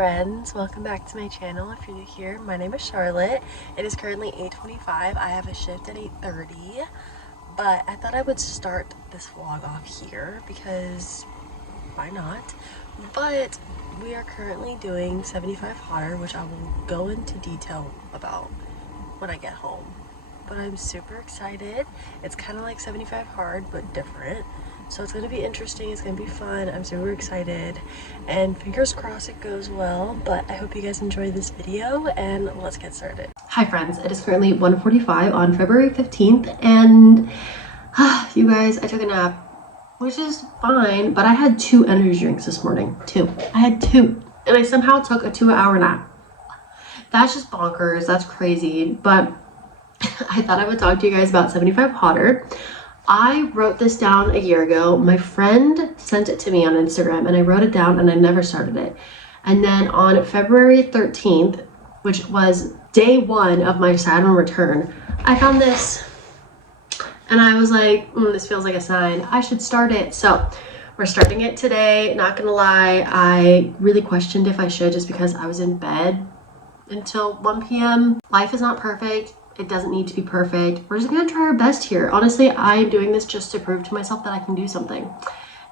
friends, welcome back to my channel. If you're new here, my name is Charlotte. It is currently 8:25. I have a shift at 8:30, but I thought I would start this vlog off here because why not? But we are currently doing 75 hotter, which I will go into detail about when I get home. But I'm super excited. It's kind of like 75 hard but different, so it's going to be interesting. It's going to be fun. I'm super excited and fingers crossed it goes well. But I hope you guys enjoy this video and let's get started. Hi friends, it is currently 1:45 on February 15th and you guys, I took a nap, which is fine, but I had 2 energy drinks this morning. I had two and I somehow took a 2-hour nap. That's just bonkers. That's crazy. But I thought I would talk to you guys about 75 hotter. I wrote this down a year ago. My friend sent it to me on Instagram and I wrote it down and I never started it. And then on February 13th, which was day 1 of my Saturn return, I found this and I was like, this feels like a sign. I should start it. So we're starting it today. Not gonna lie, I really questioned if I should just because I was in bed until 1 p.m. Life is not perfect. It doesn't need to be perfect. We're just gonna try our best here. Honestly, I'm doing this just to prove to myself that I can do something.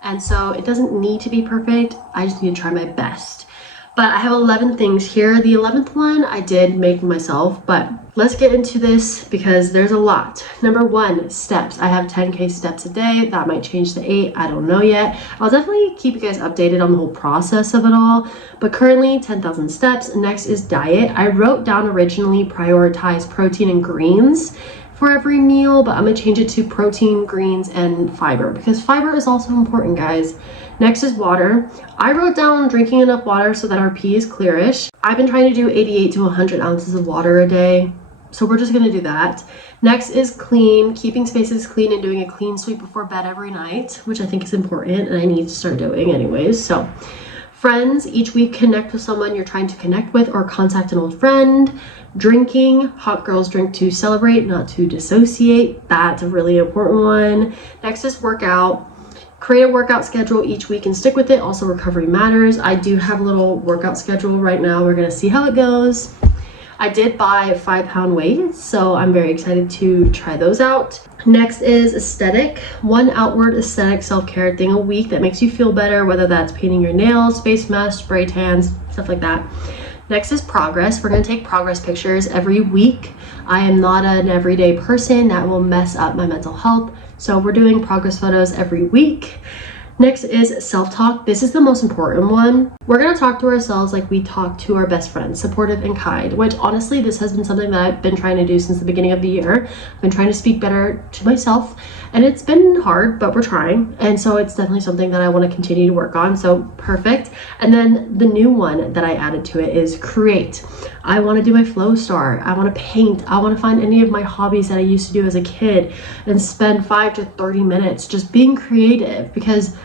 And so it doesn't need to be perfect. I just need to try my best. But I have 11 things here. The 11th one I did make myself, but let's get into this because there's a lot. Number 1, steps. I have 10K steps a day. That might change to 8. I don't know yet. I'll definitely keep you guys updated on the whole process of it all. But currently 10,000 steps. Next is diet. I wrote down originally prioritize protein and greens for every meal, but I'm gonna change it to protein, greens, and fiber because fiber is also important, guys. Next is water. I wrote down drinking enough water so that our pee is clearish. I've been trying to do 88 to 100 ounces of water a day, so we're just gonna do that. Next is clean, keeping spaces clean and doing a clean sweep before bed every night, which I think is important and I need to start doing anyways. So friends, each week connect with someone you're trying to connect with or contact an old friend. Drinking, hot girls drink to celebrate, not to dissociate. That's a really important one. Next is workout. Create a workout schedule each week and stick with it. Also, recovery matters. I do have a little workout schedule right now. We're gonna see how it goes. I did buy 5-pound weights, so I'm very excited to try those out. Next is aesthetic. 1 outward aesthetic self-care thing a week that makes you feel better, whether that's painting your nails, face masks, spray tans, stuff like that. Next is progress. We're gonna take progress pictures every week. I am not an everyday person. That will mess up my mental health. So we're doing progress photos every week. Next is self-talk. This is the most important one. We're gonna talk to ourselves like we talk to our best friends, supportive and kind, which honestly, this has been something that I've been trying to do since the beginning of the year. I've been trying to speak better to myself and it's been hard, but we're trying. And so it's definitely something that I wanna continue to work on, so perfect. And then the new one that I added to it is create. I wanna do my flow star. I wanna paint. I wanna find any of my hobbies that I used to do as a kid and spend 5 to 30 minutes just being creative because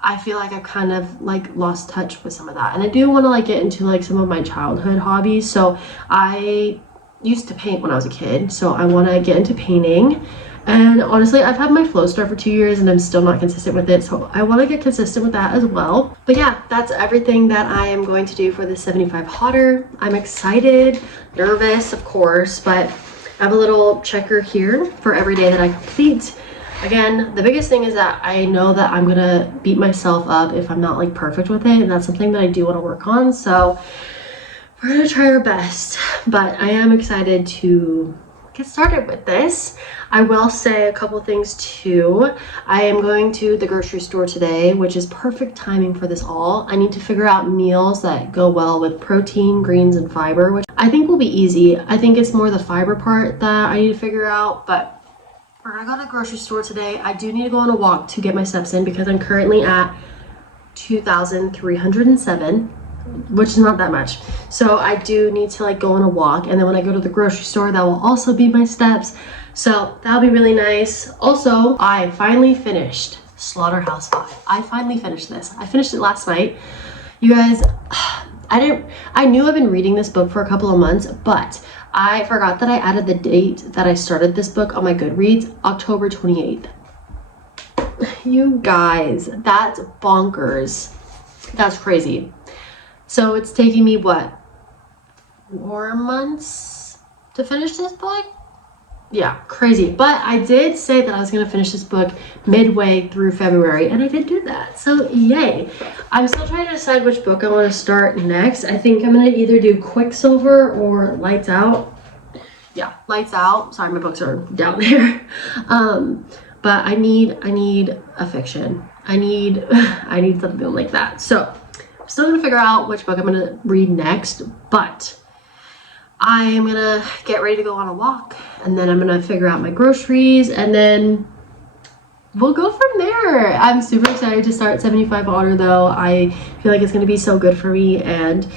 I feel like I've kind of like lost touch with some of that. And I do want to like get into like some of my childhood hobbies. So I used to paint when I was a kid. So I want to get into painting. And honestly, I've had my flow star for 2 years and I'm still not consistent with it. So I want to get consistent with that as well. But yeah, that's everything that I am going to do for this 75 hotter. I'm excited, nervous, of course, but I have a little checker here for every day that I complete. Again, the biggest thing is that I know that I'm gonna beat myself up if I'm not like perfect with it, and that's something that I do want to work on. So we're gonna try our best, but I am excited to get started with this. I will say a couple things too. I am going to the grocery store today, which is perfect timing for this all. I need to figure out meals that go well with protein, greens, and fiber, which I think will be easy. I think it's more the fiber part that I need to figure out, but we're gonna go to the grocery store today. I do need to go on a walk to get my steps in because I'm currently at 2,307, which is not that much. So I do need to like go on a walk, and then when I go to the grocery store, that will also be my steps. So that'll be really nice. Also, I finally finished Slaughterhouse 5. I finally finished this. I finished it last night. You guys, I knew I've been reading this book for a couple of months, but I forgot that I added the date that I started this book on my Goodreads, October 28th. You guys, that's bonkers. That's crazy. So it's taking me, what, 4 months to finish this book? Yeah, crazy. But I did say that I was going to finish this book midway through February, and I did do that. So yay. I'm still trying to decide which book I want to start next. I think I'm going to either do Quicksilver or Lights Out. Yeah, Lights Out. Sorry, my books are down there. But I need a fiction. I need something like that. So I'm still going to figure out which book I'm going to read next, but I am gonna get ready to go on a walk, and then I'm gonna figure out my groceries, and then we'll go from there. I'm super excited to start 75 Otter though. I feel like it's gonna be so good for me, and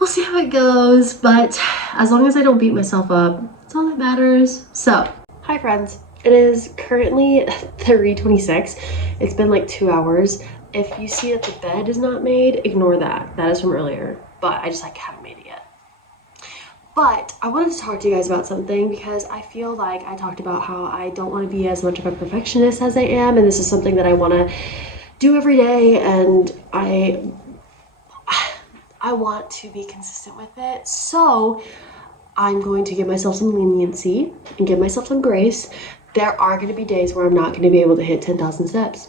we'll see how it goes. But as long as I don't beat myself up, that's all that matters. So, hi friends. It is currently 3:26. It's been like 2 hours. If you see that the bed is not made, ignore that. That is from earlier, but I just haven't made it yet. But I wanted to talk to you guys about something because I feel like I talked about how I don't want to be as much of a perfectionist as I am, and this is something that I want to do every day, and I want to be consistent with it. So I'm going to give myself some leniency and give myself some grace. There are going to be days where I'm not going to be able to hit 10,000 steps.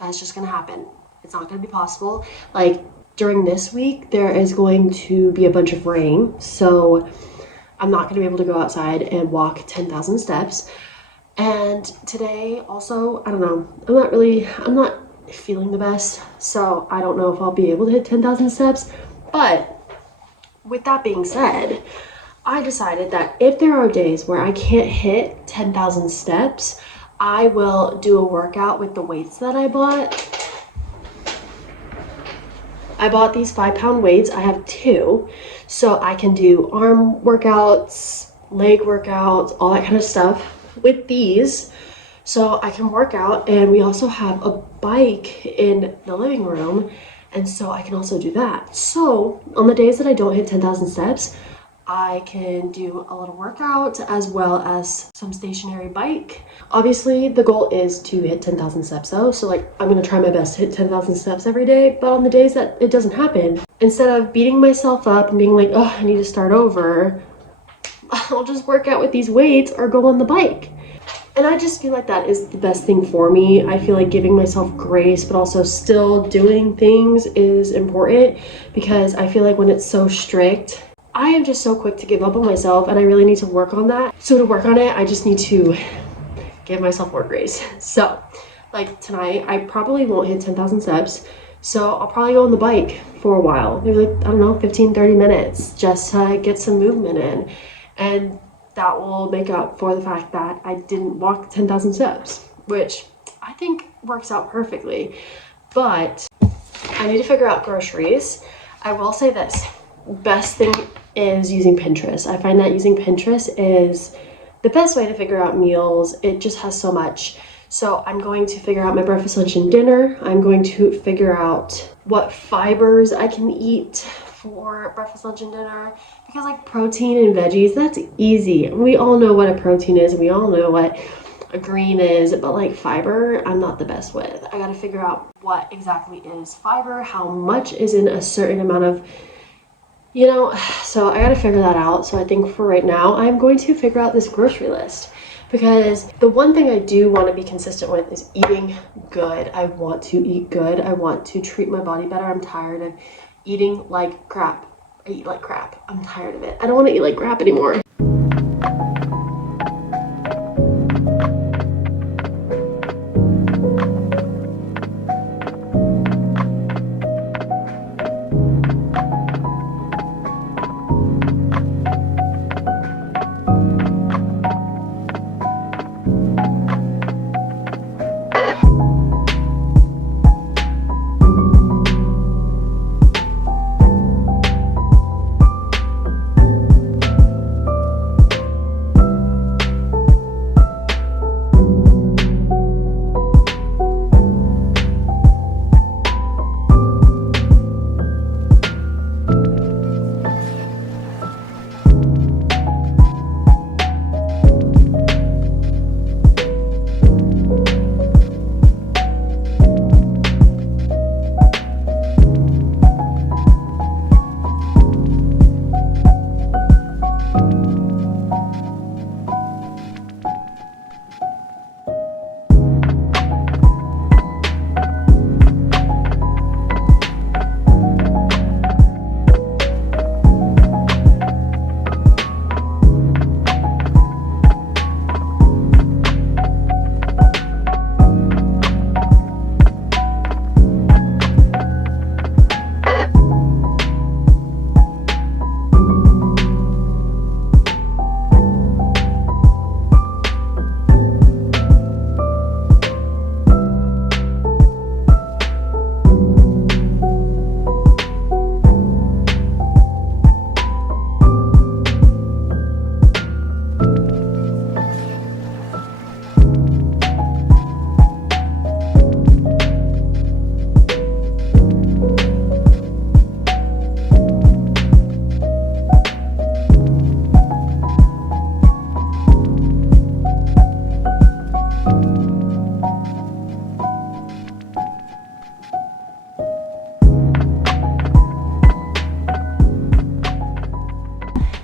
That's just going to happen. It's not going to be possible. Like, during this week, there is going to be a bunch of rain, so I'm not going to be able to go outside and walk 10,000 steps. And today also, I don't know, I'm not feeling the best, so I don't know if I'll be able to hit 10,000 steps. But with that being said, I decided that if there are days where I can't hit 10,000 steps, I will do a workout with the weights that I bought. I bought these 5-pound weights. I have 2, so I can do arm workouts, leg workouts, all that kind of stuff with these, so I can work out. And we also have a bike in the living room, and so I can also do that. So on the days that I don't hit 10,000 steps, I can do a little workout as well as some stationary bike. Obviously, the goal is to hit 10,000 steps though. So I'm gonna try my best to hit 10,000 steps every day. But on the days that it doesn't happen, instead of beating myself up and being like, oh, I need to start over, I'll just work out with these weights or go on the bike. And I just feel like that is the best thing for me. I feel like giving myself grace, but also still doing things is important, because I feel like when it's so strict, I am just so quick to give up on myself, and I really need to work on that. So to work on it, I just need to give myself more grace. So like tonight, I probably won't hit 10,000 steps. So I'll probably go on the bike for a while, maybe I don't know, 15-30 minutes, just to get some movement in. And that will make up for the fact that I didn't walk 10,000 steps, which I think works out perfectly. But I need to figure out groceries. I will say this, best thing is using Pinterest. I find that using Pinterest is the best way to figure out meals. It just has so much. So I'm going to figure out my breakfast, lunch, and dinner. I'm going to figure out what fibers I can eat for breakfast, lunch, and dinner, because protein and veggies, that's easy. We all know what a protein is. We all know what a green is, but fiber, I'm not the best with. I gotta figure out what exactly is fiber, how much is in a certain amount of, so I gotta figure that out. So I think for right now, I'm going to figure out this grocery list, because the one thing I do want to be consistent with is eating good. I want to eat good. I want to treat my body better. I'm tired of eating like crap. I eat like crap. I'm tired of it. I don't want to eat like crap anymore.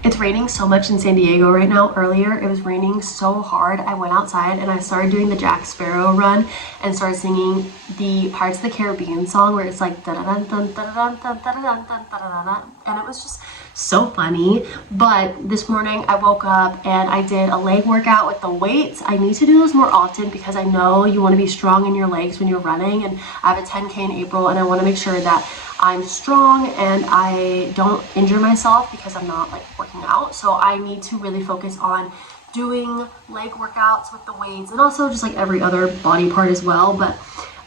It's raining so much in San Diego right now. Earlier, it was raining so hard. I went outside and I started doing the Jack Sparrow run and started singing the Pirates of the Caribbean song where it's like da-da-dun, dun, da-da-dun, dun, da-da-dun, dun, da-da-dun, and it was just so funny. But this morning I woke up and I did a leg workout with the weights. I need to do those more often because I know you want to be strong in your legs when you're running, and I have a 10K in April and I want to make sure that I'm strong and I don't injure myself because I'm not like working out. So I need to really focus on doing leg workouts with the weights and also just like every other body part as well. But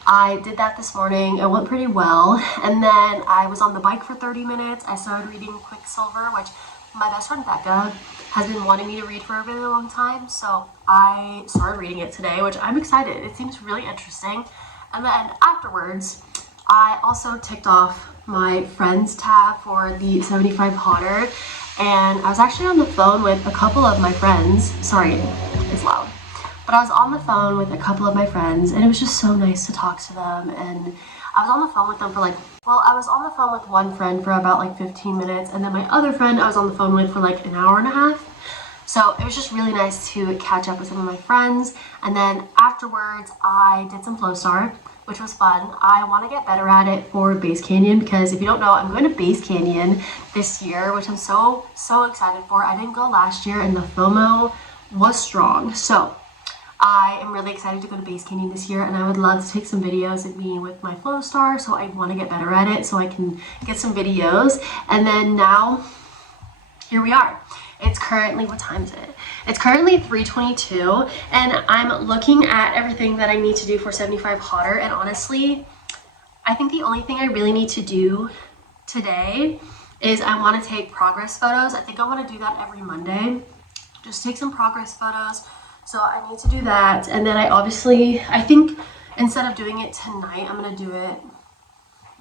I did that this morning. It went pretty well. And then I was on the bike for 30 minutes. I started reading Quicksilver, which my best friend Becca has been wanting me to read for a really long time. So I started reading it today, which I'm excited. It seems really interesting. And then afterwards, I also ticked off my friends tab for the 75 Hotter, and I was actually on the phone with a couple of my friends. Sorry, it's loud. But I was on the phone with a couple of my friends, and it was just so nice to talk to them. And I was on the phone with them for I was on the phone with one friend for about like 15 minutes, and then my other friend I was on the phone with for like an hour and a half. So it was just really nice to catch up with some of my friends. And then afterwards, I did some Flow Star, which was fun. I want to get better at it for Base Canyon because if you don't know, I'm going to Base Canyon this year, which I'm so excited for. I didn't go last year and the FOMO was strong. So I am really excited to go to Base Canyon this year, and I would love to take some videos of me with my Flow Star. So I want to get better at it so I can get some videos. And then now, here we are. It's currently, what time is it? It's currently 3:22, and I'm looking at everything that I need to do for 75 Hotter, and honestly, I think the only thing I really need to do today is I want to take progress photos. I think I want to do that every Monday. Just take some progress photos. So I need to do that, and then I think instead of doing it tonight, I'm going to do it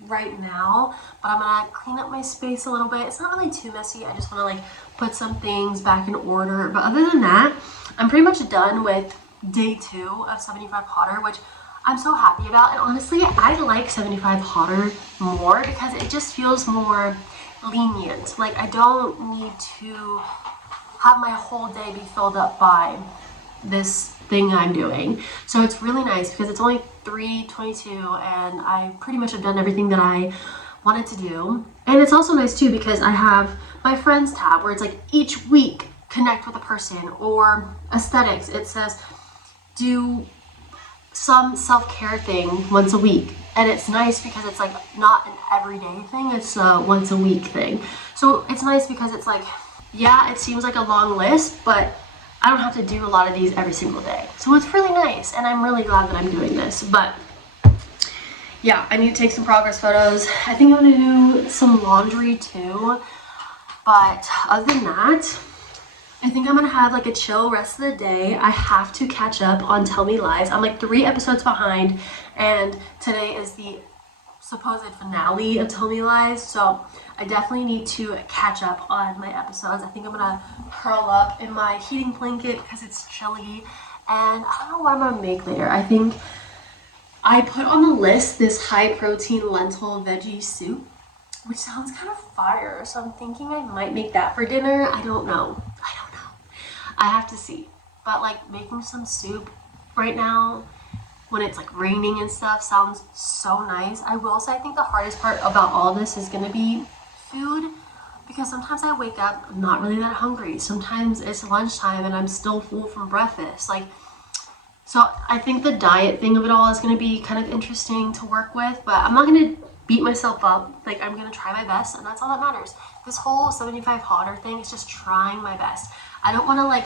right now, but I'm gonna clean up my space a little bit. It's not really too messy. I just want to like put some things back in order, but other than that, I'm pretty much done with day 2 of 75 Hotter, which I'm so happy about. And honestly, I like 75 Hotter more because it just feels more lenient. Like I don't need to have my whole day be filled up by this thing I'm doing. So it's really nice because it's only 3:22 and I pretty much have done everything that I wanted to do. And it's also nice too because I have my friends tab where it's like each week connect with a person, or aesthetics, it says do some self-care thing once a week. And it's nice because it's like not an everyday thing, it's a once a week thing. So it's nice because it's like, yeah, it seems like a long list, but I don't have to do a lot of these every single day. So it's really nice, and I'm really glad that I'm doing this. But yeah, I need to take some progress photos. I think I'm gonna do some laundry too. But other than that, I think I'm gonna have like a chill rest of the day. I have to catch up on Tell Me Lies. I'm like 3 episodes behind, and today is the supposed finale of Tell Me Lies, so I definitely need to catch up on my episodes. I think I'm gonna curl up in my heating blanket because it's chilly, and I don't know what I'm gonna make later. I think I put on the list this high protein lentil veggie soup, which sounds kind of fire, so I'm thinking I might make that for dinner. I don't know. I have to see. But like making some soup right now when it's like raining and stuff sounds so nice. I will say I think the hardest part about all this is gonna be food, because sometimes I wake up, I'm not really that hungry. Sometimes it's lunchtime and I'm still full from breakfast. So I think the diet thing of it all is gonna be kind of interesting to work with, but I'm not gonna beat myself up. Like I'm gonna try my best, and that's all that matters. This whole 75 Hotter thing is just trying my best. I don't wanna like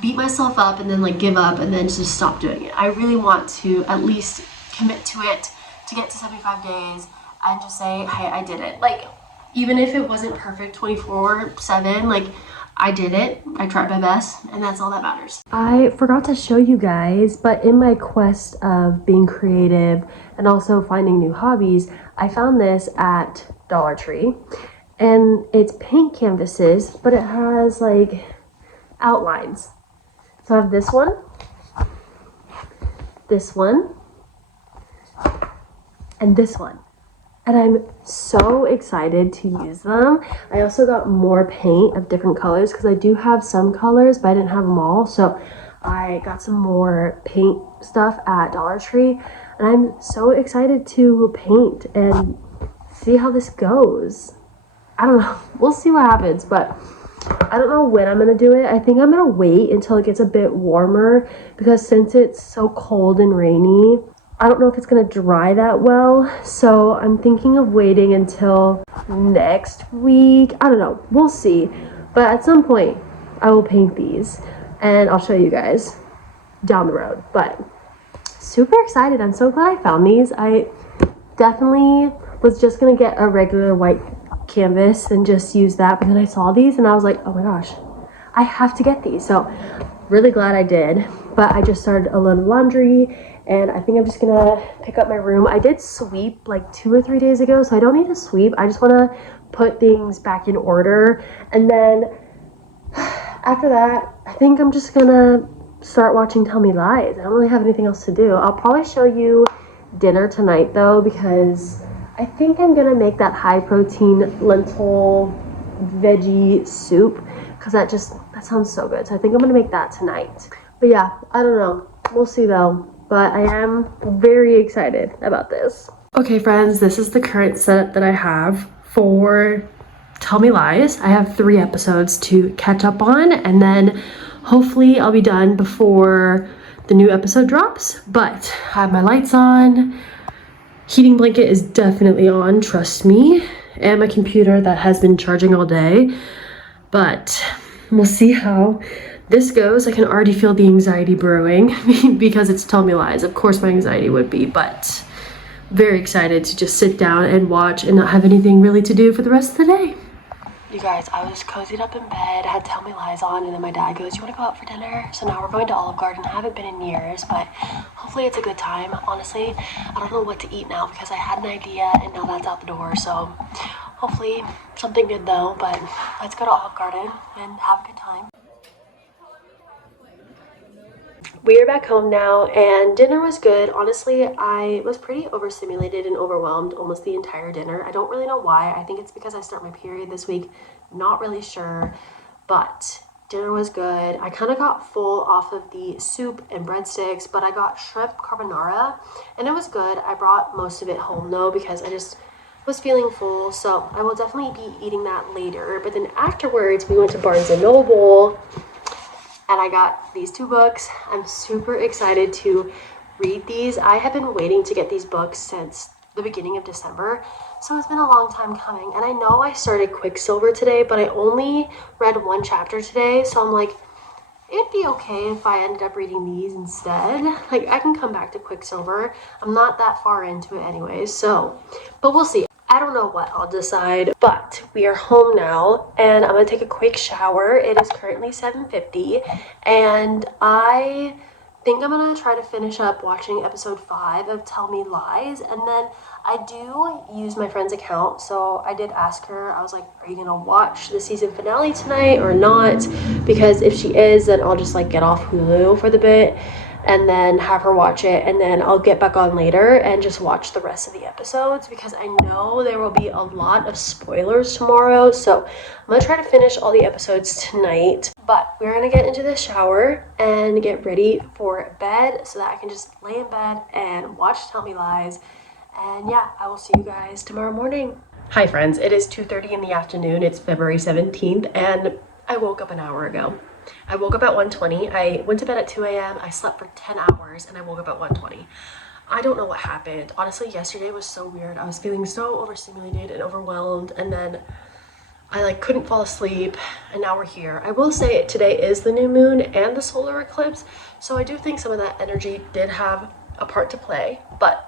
beat myself up and then like give up and then just stop doing it. I really want to at least commit to it to get to 75 days and just say, hey, I did it. Like, even if it wasn't perfect 24/7, like I did it. I tried my best, and that's all that matters. I forgot to show you guys, but in my quest of being creative and also finding new hobbies, I found this at Dollar Tree, and it's paint canvases, but it has like outlines. So I have this one, and this one. and I'm so excited to use them. I also got more paint of different colors because I do have some colors, but I didn't have them all. So I got some more paint stuff at Dollar Tree, and I'm so excited to paint and see how this goes. I don't know. We'll see what happens, but I don't know when I'm gonna do it. I think I'm gonna wait until it gets a bit warmer because since it's so cold and rainy, I don't know if it's gonna dry that well. So I'm thinking of waiting until next week. I don't know. We'll see. But at some point, I will paint these and I'll show you guys down the road. But super excited. I'm so glad I found these. I definitely was just gonna get a regular white canvas and just use that, but then I saw these and I was like, oh my gosh, I have to get these. So really glad I did. But I just started a load of laundry and I think I'm just gonna pick up my room. I did sweep like 2 or 3 days ago, so I don't need to sweep. I just want to put things back in order, and then after that I think I'm just gonna start watching Tell Me Lies. I don't really have anything else to do. I'll probably show you dinner tonight though, because I think I'm gonna make that high protein lentil veggie soup because that sounds so good. So I think I'm gonna make that tonight. But yeah, I don't know. We'll see though. But I am very excited about this. Okay friends, this is the current setup that I have for Tell Me Lies. I have 3 episodes to catch up on, and then hopefully I'll be done before the new episode drops. But I have my lights on. Heating blanket is definitely on, trust me, and my computer that has been charging all day. But we'll see how this goes. I can already feel the anxiety brewing because it's Tell Me Lies. Of course my anxiety would be, but very excited to just sit down and watch and not have anything really to do for the rest of the day. You guys, I was cozied up in bed, had Tell Me Lies on, and then my dad goes, you want to go out for dinner? So now we're going to Olive Garden. I haven't been in years, but hopefully it's a good time. Honestly, I don't know what to eat now because I had an idea and now that's out the door. So hopefully something good though, but let's go to Olive Garden and have a good time. We are back home now and dinner was good. Honestly, I was pretty overstimulated and overwhelmed almost the entire dinner. I don't really know why. I think it's because I start my period this week. Not really sure, but dinner was good. I kind of got full off of the soup and breadsticks, but I got shrimp carbonara and it was good. I brought most of it home though because I just was feeling full, so I will definitely be eating that later. But then afterwards, we went to Barnes & Noble and I got these 2 books. I'm super excited to read these. I have been waiting to get these books since the beginning of December, so it's been a long time coming. And I know I started Quicksilver today, but I only read 1 chapter today, so I'm like, it'd be okay if I ended up reading these instead. Like, I can come back to Quicksilver. I'm not that far into it anyways, so, but we'll see. I don't know what I'll decide, but we are home now and I'm gonna take a quick shower. It is currently 7:50 and I think I'm gonna try to finish up watching episode 5 of Tell Me Lies, and then I do use my friend's account, so I did ask her. I was like, are you gonna watch the season finale tonight or not? Because if she is, then I'll just like get off Hulu for the bit and then have her watch it, and then I'll get back on later and just watch the rest of the episodes because I know there will be a lot of spoilers tomorrow. So I'm gonna try to finish all the episodes tonight, but we're gonna get into the shower and get ready for bed so that I can just lay in bed and watch Tell Me Lies. And yeah, I will see you guys tomorrow morning. Hi friends, it is 2:30 in the afternoon. It's February 17th and I woke up an hour ago. I woke up at 1:20. I went to bed at 2 a.m. I slept for 10 hours and I woke up at 1:20. I don't know what happened. Honestly, yesterday was so weird. I was feeling so overstimulated and overwhelmed, and then I like couldn't fall asleep, and now we're here. I will say today is the new moon and the solar eclipse, so I do think some of that energy did have a part to play, but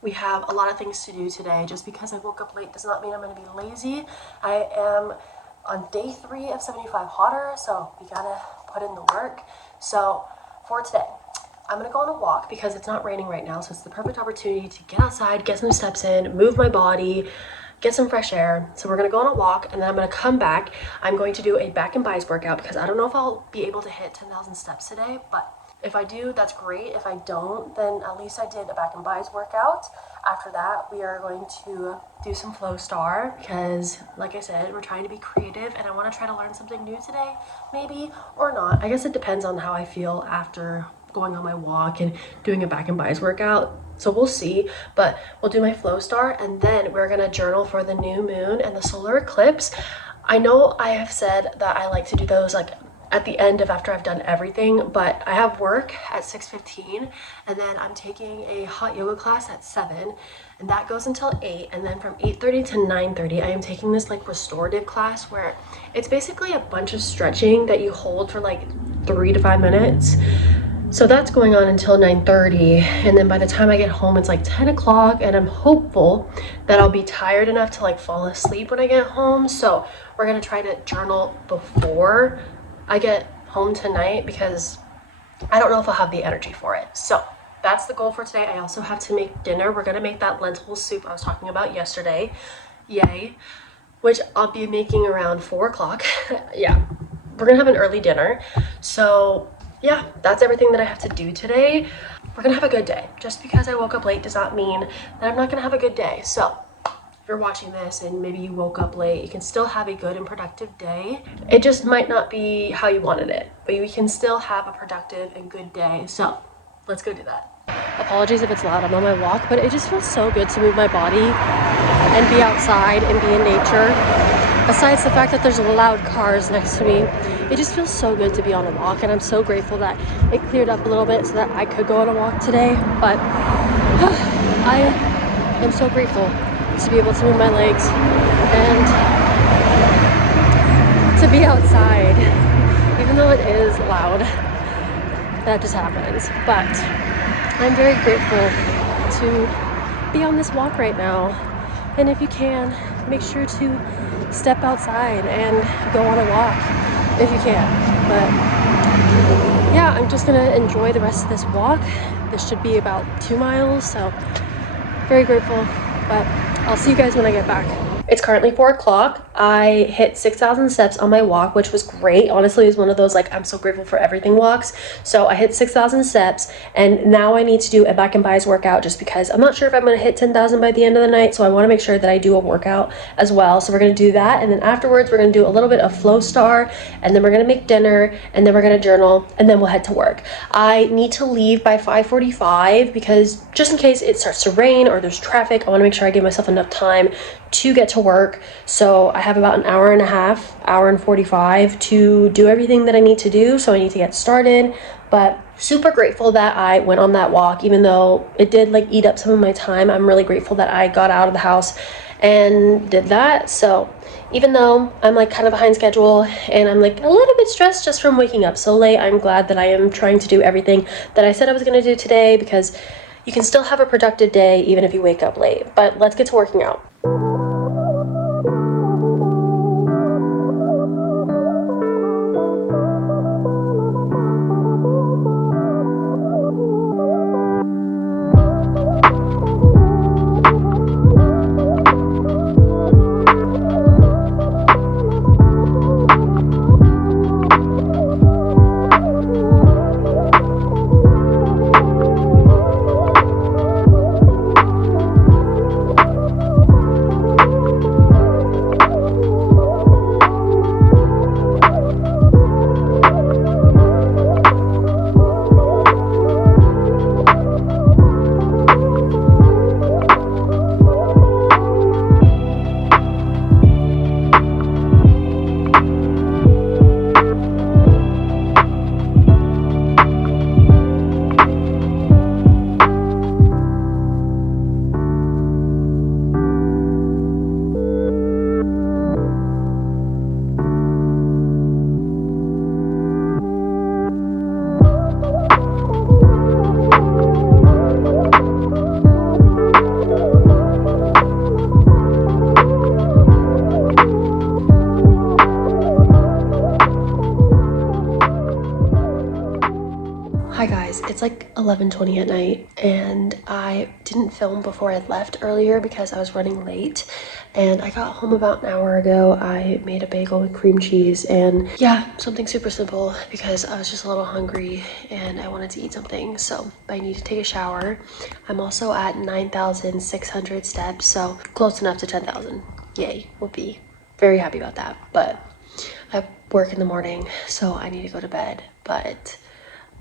we have a lot of things to do today. Just because I woke up late does not mean I'm going to be lazy. I am on day 3 of 75 hotter, so we gotta put in the work. So for today, I'm gonna go on a walk because it's not raining right now, so it's the perfect opportunity to get outside, get some steps in, move my body, get some fresh air. So we're gonna go on a walk and then I'm gonna come back. I'm going to do a back and buys workout because I don't know if I'll be able to hit 10,000 steps today, but If I do, that's great. If I don't, then at least I did a back and buys workout. After that, we are going to do some Flow Star because, like I said, we're trying to be creative and I want to try to learn something new today, maybe, or not. I guess it depends on how I feel after going on my walk and doing a back and buys workout. So we'll see, but we'll do my Flow Star and then we're gonna journal for the new moon and the solar eclipse. I know I have said that I like to do those like at the end of after I've done everything, but I have work at 6:15 and then I'm taking a hot yoga class at 7 and that goes until 8, and then from 8:30 to 9:30 I am taking this like restorative class where it's basically a bunch of stretching that you hold for like 3 to 5 minutes. So that's going on until 9:30, and then by the time I get home it's like 10 o'clock and I'm hopeful that I'll be tired enough to like fall asleep when I get home. So we're gonna try to journal before I get home tonight because I don't know if I'll have the energy for it. So that's the goal for today. I also have to make dinner. We're gonna make that lentil soup I was talking about yesterday, yay, which I'll be making around 4 o'clock. Yeah, we're gonna have an early dinner. So yeah, that's everything that I have to do today. We're gonna have a good day. Just because I woke up late does not mean that I'm not gonna have a good day. So if you're watching this and maybe you woke up late, you can still have a good and productive day. It just might not be how you wanted it, but you can still have a productive and good day. So let's go do that. Apologies if it's loud, I'm on my walk, but it just feels so good to move my body and be outside and be in nature. Besides the fact that there's loud cars next to me, it just feels so good to be on a walk, and I'm so grateful that it cleared up a little bit so that I could go on a walk today. But I am so grateful to be able to move my legs and to be outside, even though it is loud. That just happens. But I'm very grateful to be on this walk right now. And if you can, make sure to step outside and go on a walk if you can. But yeah, I'm just gonna enjoy the rest of this walk. This should be about 2 miles, so very grateful. But I'll see you guys when I get back. It's currently 4 o'clock. I hit 6,000 steps on my walk, which was great. Honestly, it was one of those like I'm so grateful for everything walks. So I hit 6,000 steps, and now I need to do a back and buys workout just because I'm not sure if I'm going to hit 10,000 by the end of the night. So I want to make sure that I do a workout as well. So we're going to do that, and then afterwards we're going to do a little bit of Flow Star, and then we're going to make dinner, and then we're going to journal, and then we'll head to work. I need to leave by 5:45 because just in case it starts to rain or there's traffic, I want to make sure I give myself enough time to get to work. So I have about an hour and a half, hour and 45 to do everything that I need to do. So I need to get started, but super grateful that I went on that walk, even though it did like eat up some of my time. I'm really grateful that I got out of the house and did that. So even though I'm like kind of behind schedule and I'm like a little bit stressed just from waking up so late, I'm glad that I am trying to do everything that I said I was going to do today, because you can still have a productive day even if you wake up late. But let's get to working out. guys, it's like 11:20 at night and I didn't film before I left earlier because I was running late, and I got home about an hour ago. I made a bagel with cream cheese and yeah, something super simple because I was just a little hungry and I wanted to eat something, so I need to take a shower. I'm also at 9,600 steps, so close enough to 10,000. Yay, whoopee. Very happy about that, but I work in the morning, so I need to go to bed. But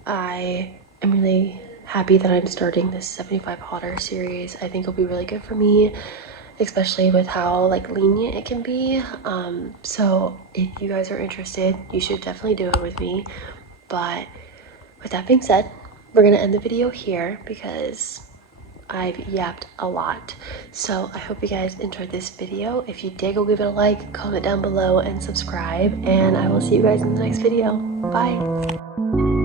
I am really happy that I'm starting this 75 hotter series. I think it'll be really good for me, especially with how like lenient it can be. So if you guys are interested, you should definitely do it with me. But with that being said, we're gonna end the video here because I've yapped a lot. So I hope you guys enjoyed this video. If you did, go give it a like, comment down below, and subscribe. And I will see you guys in the next video. Bye.